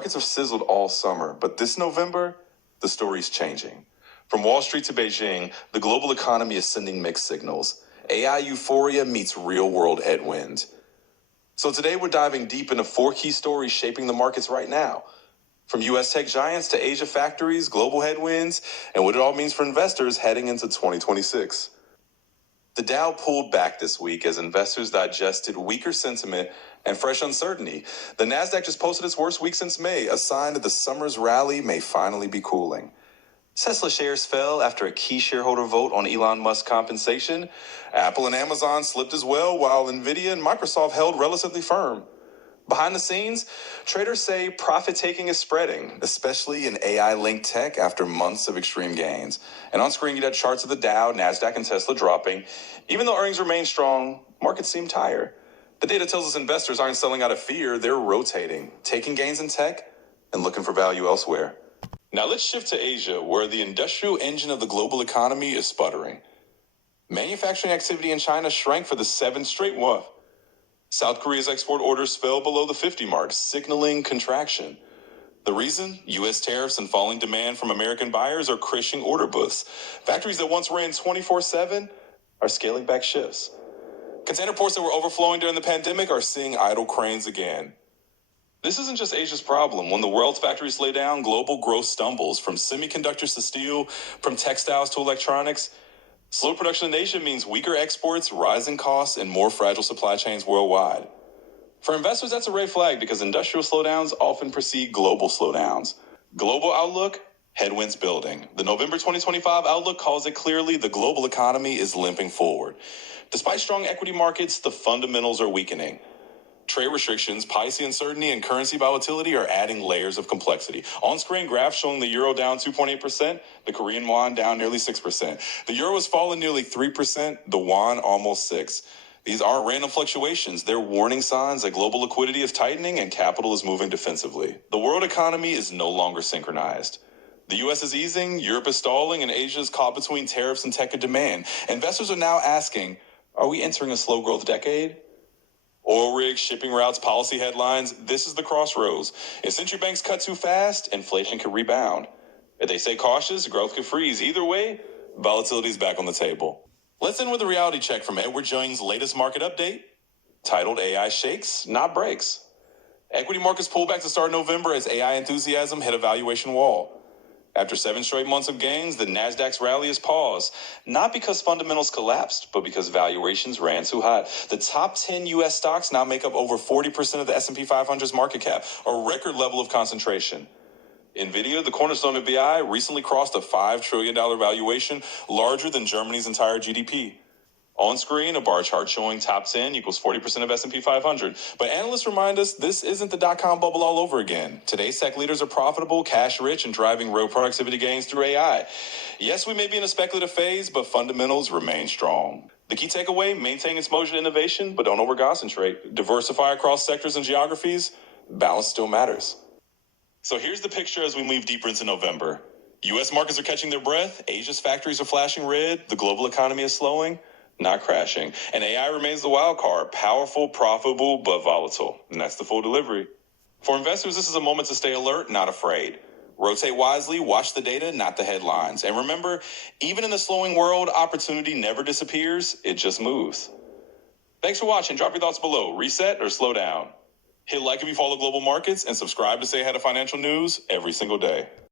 Markets have sizzled all summer, but this November, the story's changing. From Wall Street to Beijing, the global economy is sending mixed signals. AI euphoria meets real-world headwinds. So today we're diving deep into four key stories shaping the markets right now. From U.S. tech giants to Asia factories, global headwinds, and what it all means for investors heading into 2026. The Dow pulled back this week as investors digested weaker sentiment and fresh uncertainty. The Nasdaq just posted its worst week since May, a sign that the summer's rally may finally be cooling. Tesla shares fell after a key shareholder vote on Elon Musk's compensation. Apple and Amazon slipped as well, while Nvidia and Microsoft held relatively firm. Behind the scenes, traders say profit-taking is spreading, especially in AI-linked tech after months of extreme gains. And on screen, you got charts of the Dow, Nasdaq, and Tesla dropping. Even though earnings remain strong, markets seem tired. The data tells us investors aren't selling out of fear, they're rotating, taking gains in tech and looking for value elsewhere. Now let's shift to Asia, where the industrial engine of the global economy is sputtering. Manufacturing activity in China shrank for the seventh straight month. South Korea's export orders fell below the 50 mark, signaling contraction. The reason? U.S. tariffs and falling demand from American buyers are crushing order books. Factories that once ran 24/7 are scaling back shifts. Container ports that were overflowing during the pandemic are seeing idle cranes again. This isn't just Asia's problem. When the world's factories lay down, global growth stumbles, from semiconductors to steel, from textiles to electronics. Slow production in Asia means weaker exports, rising costs, and more fragile supply chains worldwide. For investors, that's a red flag because industrial slowdowns often precede global slowdowns. Global outlook, headwinds building. The November 2025 outlook calls it clearly: the global economy is limping forward. Despite strong equity markets, the fundamentals are weakening. Trade restrictions, policy uncertainty, and currency volatility are adding layers of complexity. On-screen graphs showing the euro down 2.8%, the Korean won down nearly 6%. The euro has fallen nearly 3%, the won almost 6%. These aren't random fluctuations. They're warning signs that global liquidity is tightening and capital is moving defensively. The world economy is no longer synchronized. The U.S. is easing, Europe is stalling, and Asia is caught between tariffs and tech demand. Investors are now asking, are we entering a slow growth decade? Oil rigs, shipping routes, policy headlines, this is the crossroads. If central banks cut too fast, inflation could rebound. If they stay cautious, growth could freeze. Either way, volatility is back on the table. Let's end with a reality check from Edward Jung's latest market update, titled AI Shakes, Not Breaks. Equity markets pulled back to start November as AI enthusiasm hit a valuation wall. After 7 straight months of gains, the Nasdaq's rally has paused, not because fundamentals collapsed, but because valuations ran too hot. The top 10 U.S. stocks now make up over 40% of the S&P 500's market cap, a record level of concentration. Nvidia, the cornerstone of BI, recently crossed a $5 trillion valuation, larger than Germany's entire GDP. On screen, a bar chart showing top 10 equals 40% of S&P 500. But analysts remind us this isn't the dot-com bubble all over again. Today's tech leaders are profitable, cash-rich, and driving real productivity gains through AI. Yes, we may be in a speculative phase, but fundamentals remain strong. The key takeaway: maintain exposure to innovation, but don't over-concentrate. Diversify across sectors and geographies. Balance still matters. So here's the picture as we move deeper into November. U.S. markets are catching their breath. Asia's factories are flashing red. The global economy is slowing, not crashing. And AI remains the wild card: powerful, profitable, but volatile. And that's the full delivery. For investors, this is a moment to stay alert, not afraid. Rotate wisely, watch the data, not the headlines. And remember, even in the slowing world, opportunity never disappears, it just moves. Thanks for watching. Drop your thoughts below. Reset or slow down? Hit like if you follow global markets, and subscribe to stay ahead of financial news every single day.